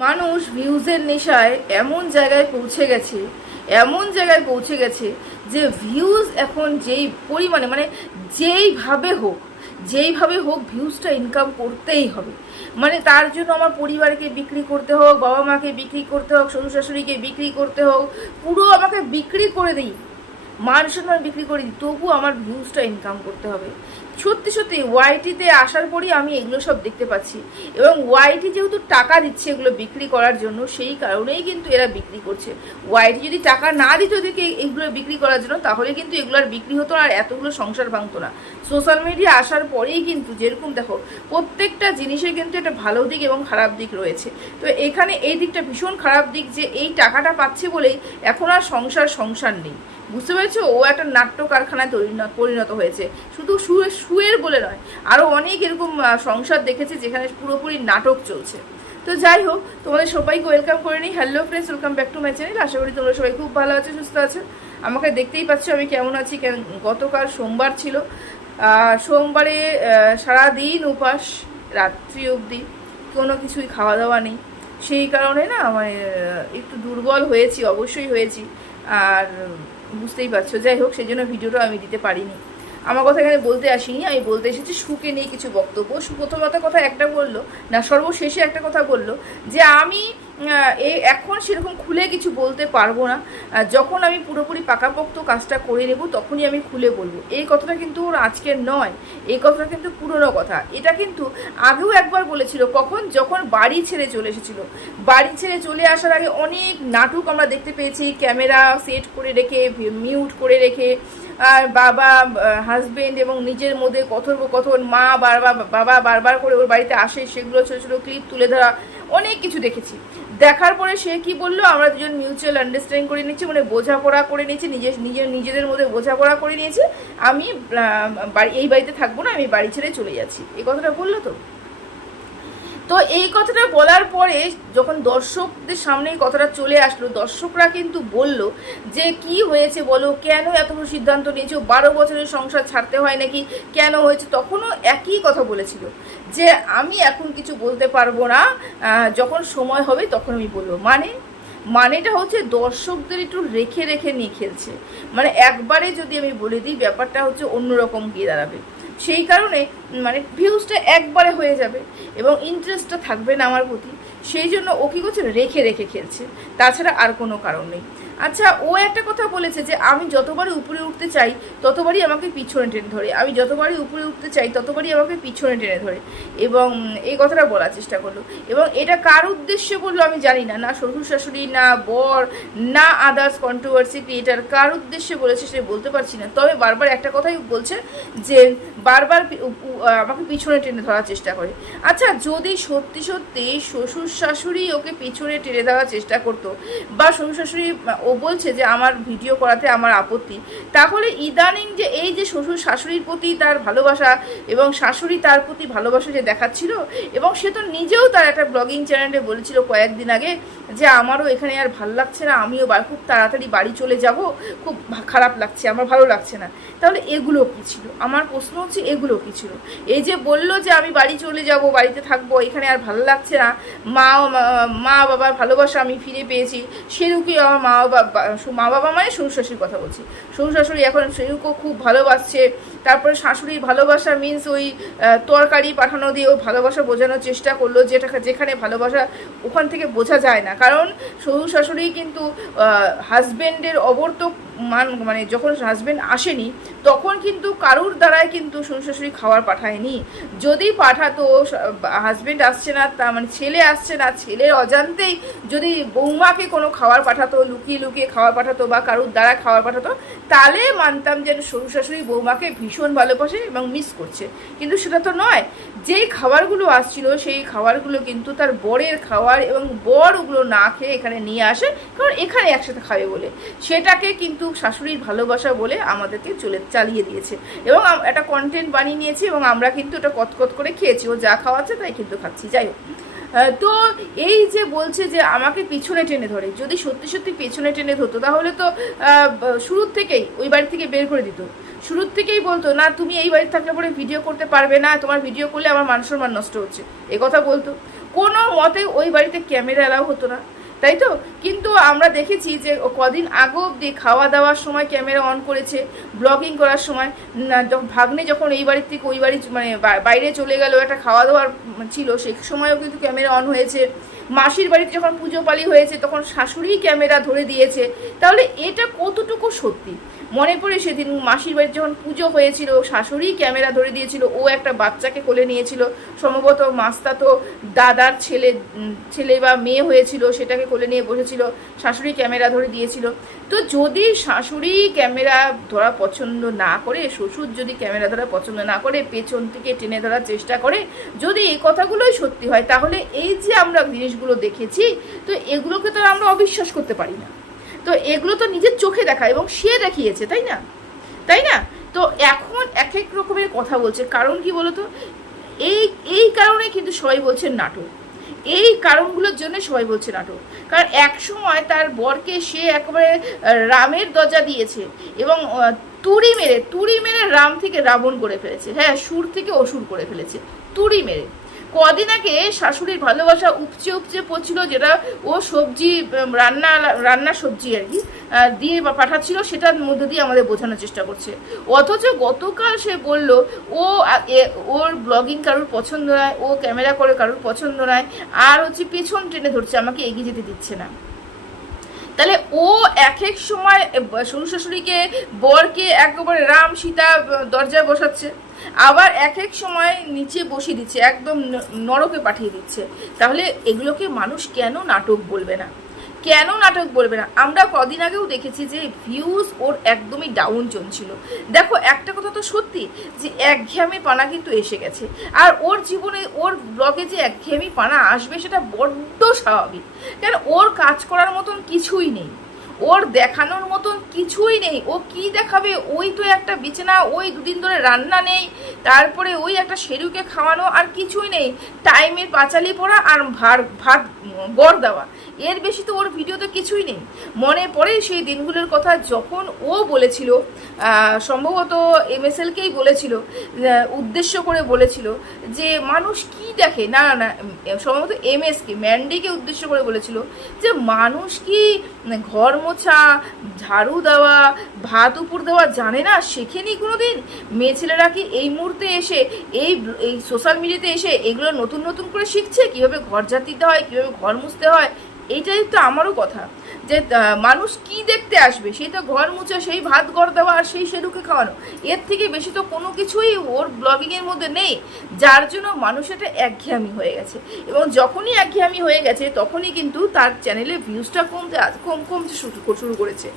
মানুষ ভিউজের নেশায় এমন জায়গায় পৌঁছে গেছে, এমন জায়গায় পৌঁছে গেছে যে ভিউজ এখন যেই পরিমাণে মানে যেইভাবে হোক যেইভাবে হোক ভিউজটা ইনকাম করতেই হবে। মানে তার জন্য আমার পরিবারকে বিক্রি করতে হোক, বাবা মাকে বিক্রি করতে হোক, শ্বশুর শাশুড়িকে বিক্রি করতে হোক, পুরো আমাকে বিক্রি করে দিই। মান সম্মান বিক্রি করে দিই, তবু আমার ভিউজটা ইনকাম করতে হবে। সত্যি সত্যি ওয়াইটিতে আসার পরই আমি এগুলো সব দেখতে পাচ্ছি। এবং ওয়াইটি যেহেতু টাকা দিচ্ছে এগুলো বিক্রি করার জন্য, সেই কারণেই কিন্তু এরা বিক্রি করছে। ওয়াইটি যদি টাকা না দিত ওদেরকে এগুলো বিক্রি করার জন্য, তাহলে কিন্তু এগুলো আর বিক্রি হতো আর এতগুলো সংসার ভাঙতো না। সোশ্যাল মিডিয়া আসার পরেই কিন্তু যেরকম দেখো, প্রত্যেকটা জিনিসের কিন্তু একটা ভালো দিক এবং খারাপ দিক রয়েছে। তো এখানে এই দিকটা ভীষণ খারাপ দিক যে এই টাকাটা পাচ্ছে বলেই এখন আর সংসার সংসার নেই। বুঝতে পেরেছ? ও একটা নাট্য কারখানায় পরিণত হয়েছে। শুধু শুয়ে শুয়ের বলে নয় আরও অনেক এরকম সংসার দেখেছে যেখানে পুরোপুরি নাটক চলছে। তো যাই হোক, তোমাদের সবাইকে ওয়েলকাম করে নিই। Hello friends welcome back to my channel আশা করি তোমরা সবাই খুব ভালো আছো, সুস্থ আছো। আমাকে দেখতেই পাচ্ছ আমি কেমন আছি, কেন গতকাল সোমবার ছিল। সোমবারে সারাদিন উপাস, রাত্রি অবধি কোনো কিছুই খাওয়া দাওয়া নেই। সেই কারণে না মানে একটু দুর্বল হয়েছি, অবশ্যই হয়েছি। আর বুঝতেই পারছ। যাই হোক, সেই জন্য ভিডিওটা আমি দিতে পারিনি। আমার কথা এখানে বলতে আসিনি, আমি বলতে এসেছি সুকে নিয়ে কিছু বক্তব্য। সু প্রথমত কথা একটা বলল, না, সর্বশেষে একটা কথা বলল যে আমি এই এখন সেরকম খুলে কিছু বলতে পারব না। যখন আমি পুরোপুরি পাকাপোক্ত কাজটা করে নেব, তখনই আমি খুলে বলব। এই কথাটা কিন্তু ওর আজকের নয়, এই কথাটা কিন্তু পুরনো কথা। এটা কিন্তু আগেও একবার বলেছিল, কখন? যখন বাড়ি ছেড়ে চলে এসেছিল। বাড়ি ছেড়ে চলে আসার আগে অনেক নাটক আমরা দেখতে পেয়েছি, ক্যামেরা সেট করে রেখে, মিউট করে রেখে আর বাবা হাজবেন্ড এবং নিজের মধ্যে কথোপকথন, মা বারবার, বাবা বারবার করে ওর বাড়িতে আসে, সেগুলো ছোটো ছোটো ক্লিপ তুলে ধরা, অনেক কিছু দেখেছি। দেখার পরে সে কি বলল? আমরা দুজন মিউচুয়াল আন্ডারস্ট্যান্ডিং করে নিয়েছি মানে বোঝাপড়া করে নিয়েছি, নিজের নিজের, নিজেদের মধ্যে বোঝাপড়া করে নিয়েছি। আমি বাড়ি, এই বাড়িতে থাকব না, আমি বাড়ি ছেড়ে চলে যাচ্ছি। এই কথাটা বলল তো? তো এই কথাটা বলার পরে যখন দর্শকদের সামনে এই কথাটা চলে আসলো, দর্শকরা কিন্তু বলল যে, কি হয়েছে বলো? কেন এত বড় সিদ্ধান্ত নিয়েছো? বারো বছরের সংসার ছাড়তে হয় নাকি? কেন হয়েছে? তখনও একই কথা বলেছিল যে, আমি এখন কিছু বলতে পারব না। যখন সময় হবে তখন আমি বলব। মানে মানেটা হচ্ছে দর্শকদের একটু রেখে রেখে নিয়ে খেলছে। মানে একবারে যদি আমি বলে দিই, ব্যাপারটা হচ্ছে অন্যরকম গিয়ে দাঁড়াবে। সেই কারণে মানে ভিউজটা একবারে হয়ে যাবে এবং ইন্টারেস্টটা থাকবে না আমার প্রতি। সেই জন্য ও কী করছে? রেখে রেখে খেলছে। তাছাড়া আর কোনো কারণ নেই। আচ্ছা ও একটা কথা বলেছে যে আমি যতবারই উপরে উঠতে চাই, ততবারই আমাকে পিছনে টেনে ধরে। আমি যতবারই উপরে উঠতে চাই, ততবারই আমাকে পিছনে টেনে ধরে। এবং এই কথাটা বলার চেষ্টা করল। এবং এটা কার উদ্দেশ্যে বলল আমি জানি না। না শ্বশুর শাশুড়ি, না বর, না আদার্স কন্ট্রোভার্সি ক্রিয়েটার কার উদ্দেশ্যে বলেছে সে বলতে পারছি না। তবে বারবার একটা কথাই বলছে যে বারবার আমাকে পিছনে টেনে ধরার চেষ্টা করে। আচ্ছা যদি সত্যি সত্যি শ্বশুর শাশুড়ি ওকে পিছনে টেনে দেওয়ার চেষ্টা করতো বা শ্বশুর শাশুড়ি ও বলছে যে আমার ভিডিও করাতে আমার আপত্তি। তাহলে ইদানিং যে এই যে শ্বশুর শাশুড়ির প্রতি তার ভালোবাসা এবং শাশুড়ি তার প্রতি ভালোবাসা যে দেখাচ্ছিল এবং সে তো নিজেও তার একটা ব্লগিং চ্যানেলে বলেছিল কয়েকদিন আগে যে আমারও এখানে আর ভালো লাগছে না, আমিও খুব তাড়াতাড়ি বাড়ি চলে যাব, খুব খারাপ লাগছে, আমার ভালো লাগছে না। তাহলে এগুলো কী ছিল? আমার প্রশ্ন হচ্ছে এগুলো কী ছিল? এই যে বলল যে আমি বাড়ি চলে যাব, বাড়িতে থাকব, এখানে আর ভালো লাগছে না, মা, মা- মা, বাবার ভালোবাসা আমি ফিরে পেয়েছি সেরকমই আমার মা, বাবা মা বাবা মানে শ্বশুর শাশুড়ির কথা বলছি। শ্বশুর শাশুড়ি এখন সেরকম খুব ভালোবাসছে তারপরে শাশুড়ির ভালোবাসা মিন্স ওই তরকারি পাঠানো দিয়ে ওই ভালোবাসা বোঝানোর চেষ্টা করল, যেটা যেখানে ভালোবাসা ওখান থেকে বোঝা যায় না। কারণ শ্বশুর শাশুড়ি কিন্তু হাজবেন্ডের অবর্তক মান মানে যখন হাজবেন্ড আসেনি, তখন কিন্তু কারুর দ্বারাই কিন্তু শ্বশুর শাশুড়ি খাবার পাঠায়নি। যদি পাঠাতো হাজবেন্ড আসছে না, তা মানে ছেলে আসছে না, ছেলের অজান্তেই যদি বৌমাকে কোনো খাবার পাঠাতো, লুকিয়ে লুকিয়ে খাবার পাঠাতো বা কারুর দ্বারা খাবার পাঠাতো, তাহলে মানতাম যে শ্বশুর শাশুড়ি বৌমাকে ভীষণ ভালোবাসে এবং মিস করছে। কিন্তু সেটা তো নয়, যেই খাবারগুলো আসছিল, সেই খাবারগুলো কিন্তু তার বরের খাবার এবং বর ওগুলো না খেয়ে এখানে নিয়ে আসে, কারণ এখানে একসাথে খাবে বলে। সেটাকে কিন্তু শাশুড়ির ভালোবাসা বলে আমাদেরকে চলে, চালিয়ে দিয়েছে। এবং একটা কন্টেন্ট বানিয়ে নিয়েছি এবং আমরা কিন্তু এটা কতকত করে খেয়েছি, ও যা খাওয়াচ্ছে তাই কিন্তু খাচ্ছি। যাই হোক। তো এই যে বলছে যে আমাকে পিছনে টেনে ধরে, যদি সত্যি সত্যি পেছনে টেনে ধরতো, তাহলে তো শুরুর থেকেই, ওই বাড়ি থেকে বের করে দিত। শুরুর থেকেই বলতো, না, তুমি এই বাড়িতে থাকলে পরে ভিডিও করতে পারবে না, তোমার ভিডিও করলে আমার মান সম্মান নষ্ট হচ্ছে। কথা বলতো। কোনো মতে ওই বাড়িতে ক্যামেরা এলাও হতো না। তাই তো কিন্তু আমরা দেখেছি যে কদিন আগে অবধি খাওয়া দাওয়ার সময় ক্যামেরা অন করেছে, ব্লগিং করার সময়। ভাগ্নে যখন এই বাড়ির থেকে ওই বাড়ি মানে বাইরে চলে গেল, একটা খাওয়া দাওয়ার ছিল সেই সময়ও কিন্তু ক্যামেরা অন হয়েছে। মাসির বাড়িতে যখন পুজো পালি হয়েছে, তখন শাশুড়ি ক্যামেরা ধরে দিয়েছে। তাহলে এটা কতটুকু সত্যি? মনে পড়ে সেদিন মাসির বাড়িতে যখন পুজো হয়েছিল শাশুড়ি ক্যামেরা ধরে দিয়েছিল, ও একটা বাচ্চাকে কোলে নিয়েছিল। সম্ভবত মাস্তা তো দাদার ছেলে ছেলে বা মেয়ে হয়েছিল, সেটাকে কোলে নিয়ে বসেছিল, শাশুড়ি ক্যামেরা ধরে দিয়েছিল। তো যদি শাশুড়ি ক্যামেরা ধরা পছন্দ না করে, শ্বশুর যদি ক্যামেরা ধরা পছন্দ না করে, পেছন থেকে টেনে ধরার চেষ্টা করে, যদি এই কথাগুলোই সত্যি হয়, তাহলে এই যে আমরা জিনিসগুলো দেখেছি, তো এগুলোকে তো আমরা অবিশ্বাস করতে পারি না। তো এগুলো তো নিজের চোখে দেখা এবং সে দেখিয়েছে, তাই না? তাই না? তো এখন এক এক রকমের কথা বলছে। কারণ কি বলতো? এই এই কারণে কিন্তু সবাই বলছে নাটক। এই কারণগুলোর জন্য সবাই বলছে নাটক। কারণ এক সময় তার বরকে সে একেবারে রামের দরজা দিয়েছে এবং তুড়ি মেরে তুড়ি মেরে রাম থেকে রাবণ করে ফেলেছে। হ্যাঁ সুর থেকে অসুর করে ফেলেছে। তুড়ি মেরে। কদিন আগে শাশুড়ির ভালোবাসা উপচে উপচে পড়ছিল যেটা ও সবজি রান্না রান্না সবজি আর কি দিয়ে পাঠাচ্ছিল, সেটার মধ্যে দিয়ে আমাদের বোঝানোর চেষ্টা করছে। অথচ গতকাল সে বলল, ও ওর ব্লগিং কারোর পছন্দ নয়, ও ক্যামেরা করে কারোর পছন্দ নয়, আর হচ্ছে পেছন টেনে ধরছে, আমাকে এগিয়ে যেতে দিচ্ছে না। তাহলে ও এক এক সময় শ্বশুর শাশুড়িকে বরকে একেবারে রাম সীতা দরজায় বসাচ্ছে। আবার এক এক সময় নিচে বসিয়ে দিচ্ছে, একদম নরকে পাঠিয়ে দিচ্ছে। তাহলে এগুলোকে মানুষ কেন নাটক বলবে না? কেন নাটক বলবে না? আমরা কদিন আগেও দেখেছি যে ভিউজ ওর একদমই ডাউন চলছিল। দেখো, একটা কথা তো সত্যি যে একঘেয়েমি পানা কিন্তু এসে গেছে। আর ওর জীবনে, ওর ব্লগে যে একঘেয়েমি পানা আসবে সেটা বড্ড স্বাভাবিক। কেন? ওর কাজ করার মতন কিছুই নেই। ওর দেখানোর মতন কিছুই নেই। ও কি দেখাবে? ওই তো একটা বিছানা, ওই দুদিন ধরে রান্না নেই, তারপরে ওই একটা শেরুকে খাওয়ানো আর কিছুই নেই। টাইমে পাঁচালি পড়া আর ভার, ভাত গড় দেওয়া। এর বেশি তো ওর ভিডিওতে কিছুই নেই। মনে পড়ে সেই দিনগুলোর কথা যখন ও বলেছিল সম্ভবত এম এস এলকেই বলেছিল উদ্দেশ্য করে বলেছিল যে মানুষ কি দেখে? না না না সম্ভবত এম এসকে ম্যান্ডিকে উদ্দেশ্য করে বলেছিল যে মানুষ কি ঘর মোছা ঝাড়ু দেওয়া, ভাত উপর দেওয়া জানে না, শেখেনি কোনোদিন? মেয়ে ছেলেরা কি এই মুহূর্তে এসে, এই এই সোশ্যাল মিডিয়াতে এসে এগুলো নতুন নতুন করে শিখছে? কীভাবে ঘর জাতিতে হয়, কীভাবে ঘর মুছতে হয়? এইটাই তো আমারও কথা। যে মানুষ কি দেখতে আসবে? সেই তো ঘর মুছা, সেই ভাত ঘর দেওয়া আর সেই সেরুকে খাওয়ানো। এর থেকে বেশি তো কোনো কিছুই ওর ব্লগিংয়ের মধ্যে নেই। যার জন্য মানুষ এটা একঘেয়ামি হয়ে গেছে। এবং যখনই একঘেয়ামি হয়ে গেছে, তখনই কিন্তু তার চ্যানেলে ভিউজটা কমতে কম, কমতে শুরু শুরু করেছে।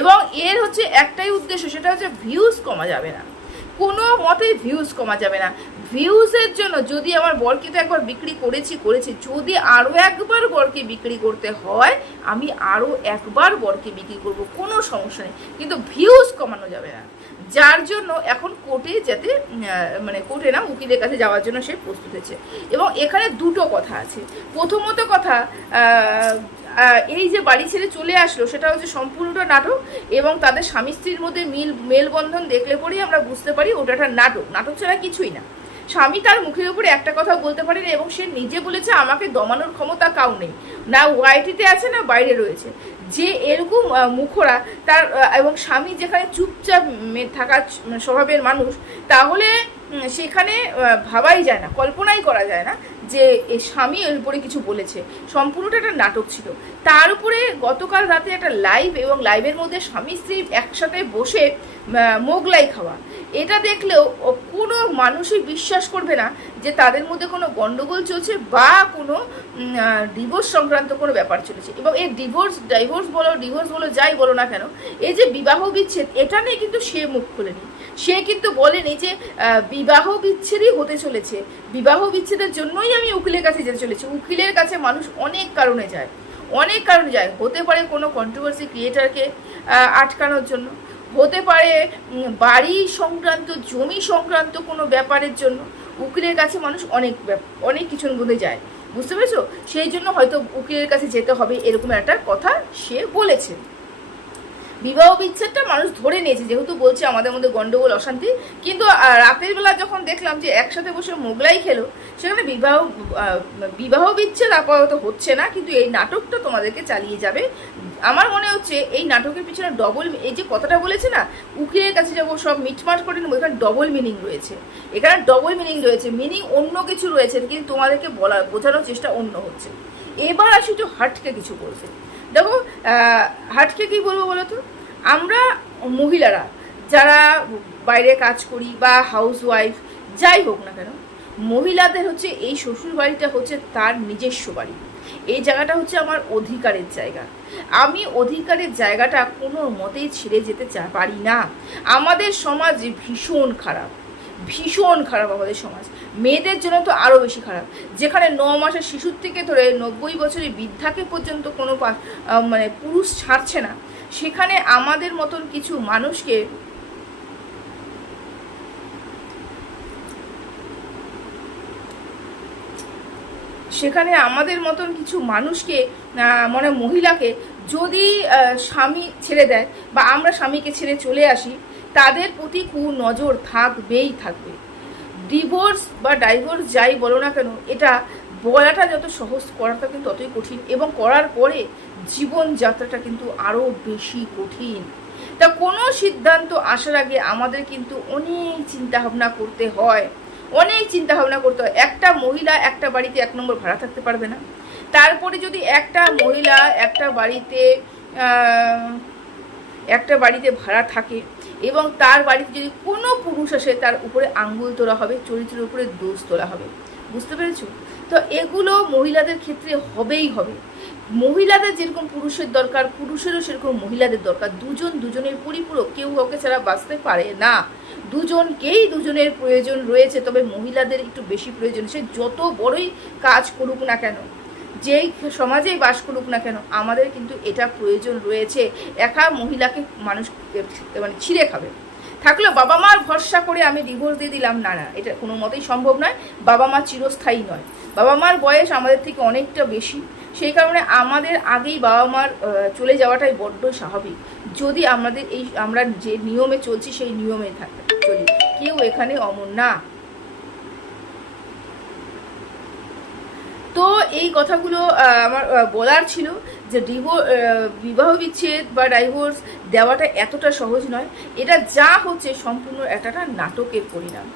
এবং এর হচ্ছে একটাই উদ্দেশ্য, সেটা হচ্ছে ভিউজ কমা যাবে না। কোনো মতেই ভিউজ কমা যাবে না। ভিউজের জন্য যদি আমার বরকে তো একবার বিক্রি করেছি করেছি, যদি আরও একবার বরকে বিক্রি করতে হয়, আমি আরও একবার বরকে বিক্রি করব, কোনো সমস্যা নেই। কিন্তু ভিউজ কমানো যাবে না। যার জন্য এখন কোর্টে যাতে মানে কোর্টে না, উকিলের কাছে যাওয়ার জন্য সে প্রস্তুত হয়েছে। এবং এখানে দুটো কথা আছে। প্রথমত কথা এই যে বাড়ি ছেড়ে চলে আসলো, সেটা হচ্ছে সম্পূর্ণটা নাটক এবং তাদের স্বামী স্ত্রীর মধ্যে মিল, মেলবন্ধন দেখলে পরেই আমরা বুঝতে পারি ওটা একটা নাটক। নাটক ছাড়া কিছুই না। স্বামী তার মুখের উপরে একটা কথা বলতে পারে না এবং সে নিজে বলেছে, আমাকে দমানোর ক্ষমতা কাউ নেই। না ওয়াইটিতে আছে, না বাইরে রয়েছে। যে এরকম মুখরা তার এবং স্বামী যেখানে চুপচাপ থাকা স্বভাবের মানুষ, তাহলে সেখানে ভাবাই যায় না, কল্পনাই করা যায় না যে স্বামী এর উপরে কিছু বলেছে। সম্পূর্ণটা একটা নাটক ছিল। তার উপরে গতকাল রাতে একটা লাইভ এবং লাইভের মধ্যে স্বামী স্ত্রী একসাথে বসে মোগলাই খাওয়া। এটা দেখলেও কোনো মানুষই বিশ্বাস করবে না যে তাদের মধ্যে কোনো গন্ডগোল চলছে বা কোনো ডিভোর্স সংক্রান্ত কোনো ব্যাপার চলেছে। এবং এই ডিভোর্স ডাইভোর্স বলো ডিভোর্স বলো যাই বলো না কেন, এই যে বিবাহ বিচ্ছেদ, এটা নিয়ে কিন্তু সে মুখ খোলেনি। সে কিন্তু বলেনি যে বিবাহ বিচ্ছেদই হতে চলেছে। বিবাহ বিচ্ছেদের জন্যই আমি উকিলের কাছে যেতে চলেছি। উকিলের কাছে মানুষ অনেক কারণে যায়। অনেক কারণে যায়। হতে পারে কোনো কন্ট্রোভার্সি ক্রিয়েটারকে আটকানোর জন্য। হতে পারে বাড়ি সংক্রান্ত, জমি সংক্রান্ত কোনো ব্যাপারের জন্য। উকিলের কাছে মানুষ অনেক অনেক কিছুর মধ্যে যায়। বুঝতে পেরেছ? সেই জন্য হয়তো উকিলের কাছে যেতে হবে এরকম একটা কথা সে বলেছে। বিবাহ বিচ্ছেদটা মানুষ ধরে নিয়েছে, যেহেতু বলছে আমাদের মধ্যে গন্ডগোল, অশান্তি। কিন্তু রাতের বেলা যখন দেখলাম যে একসাথে বসে মোগলাই খেলো, সেখানে বিবাহ বিবাহ বিচ্ছেদ আপাতত হচ্ছে না, কিন্তু এই নাটকটা তোমাদেরকে চালিয়ে যাবে। আমার মনে হচ্ছে এই নাটকের পিছনে ডবল এই যে কথাটা বলেছে না, উকিলের কাছে যাব, সব মিটমাট করে নেব, এখানে ডবল মিনিং রয়েছে। এখানে ডবল মিনিং রয়েছে মিনিং অন্য কিছু রয়েছে, কিন্তু তোমাদেরকে বলা, বোঝানোর চেষ্টা অন্য হচ্ছে। এবার আসি একটু হাটকে কিছু বলতে। দেখো হাটকে কি বলব বলো তো? আমরা মহিলারা, যারা বাইরে কাজ করি বা হাউস ওয়াইফ যাই হোক না কেন, মহিলাদের হচ্ছে এই শ্বশুর বাড়িটা হচ্ছে তার নিজস্ব বাড়ি। এই জায়গাটা হচ্ছে আমার অধিকারের জায়গা। আমি অধিকারের জায়গাটা কোনো মতেই ছেড়ে যেতে পারি না। আমাদের সমাজ ভীষণ খারাপ। ভীষণ খারাপ আমাদের সমাজ। মেয়েদের জন্য তো আরও বেশি খারাপ। যেখানে ন মাসের শিশুর থেকে ধরে নব্বই বছরের বৃদ্ধাকে পর্যন্ত কোনো মানে পুরুষ ছাড়ছে না, সেখানে আমাদের মতন কিছু মানুষকে সেখানে আমাদের মতন কিছু মানুষকে মানে মহিলাকে যদি স্বামী ছেড়ে দেয় বা আমরা স্বামীকে ছেড়ে চলে আসি, তাদের প্রতি কু নজর থাকবেই থাকবে। ডিভোর্স বা ডাইভোর্স যাই বলো না কেন, এটা বলাটা যত সহজ, করাটা কিন্তু ততই কঠিন এবং করার পরে জীবনযাত্রাটা কিন্তু আরও বেশি কঠিন। তা কোনো সিদ্ধান্ত আসার আগে আমাদের কিন্তু অনেক চিন্তা ভাবনা করতে হয়। অনেক চিন্তা ভাবনা করতে হয়। একটা মহিলা একটা বাড়িতে এক নম্বর ভাড়া থাকতে পারবে না। তারপরে যদি একটা মহিলা একটা বাড়িতে একটা বাড়িতে ভাড়া থাকে এবং তার বাড়িতে যদি কোনো পুরুষ আসে, তার উপরে আঙ্গুল তোলা হবে, চরিত্রের উপরে দোষ তোলা হবে। বুঝতে পেরেছ? তো এগুলো মহিলাদের ক্ষেত্রে হবেই হবে। মহিলাদের যেরকম পুরুষের দরকার, পুরুষেরও সেরকম মহিলাদের দরকার। দুজন দুজনের পরিপূরক, কেউ কাউকে ছাড়া বাঁচতে পারে না। দুজনকেই দুজনের প্রয়োজন রয়েছে, তবে মহিলাদের একটু বেশি প্রয়োজন। সে যত বড়ই কাজ করুক না কেন, যেই সমাজেই বাস করুক না কেন, আমাদের কিন্তু এটা প্রয়োজন রয়েছে। একা মহিলাকে মানুষ মানে ছিঁড়ে খাবে। থাকলেও বাবা মার ভরসা করে আমি ডিভোর্স দিয়ে দিলাম, না না, এটা কোনো মতেই সম্ভব নয়। বাবা মা চিরস্থায়ী নয়। বাবা মার বয়স আমাদের থেকে অনেকটা বেশি। সেই কারণে আমাদের আগেই বাবা মার চলে যাওয়াটাই বড্ড স্বাভাবিক। যদি আমাদের এই, আমরা যে নিয়মে চলছি, সেই নিয়মে থাকি চলি। কেউ এখানে অমর না। তো এই কথাগুলো আমার বলার ছিল যে ডিভো বিবাহ বিচ্ছেদ বা ডাইভোর্স দেওয়াটা এতটা সহজ নয়। এটা যা হচ্ছে সম্পূর্ণ একটা নাটকের পরিণাম।